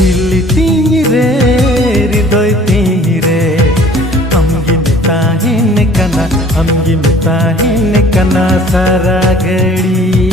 दिल तीन रे हृदय तीन रे अमगी में ताहिन कना सारा घड़ी।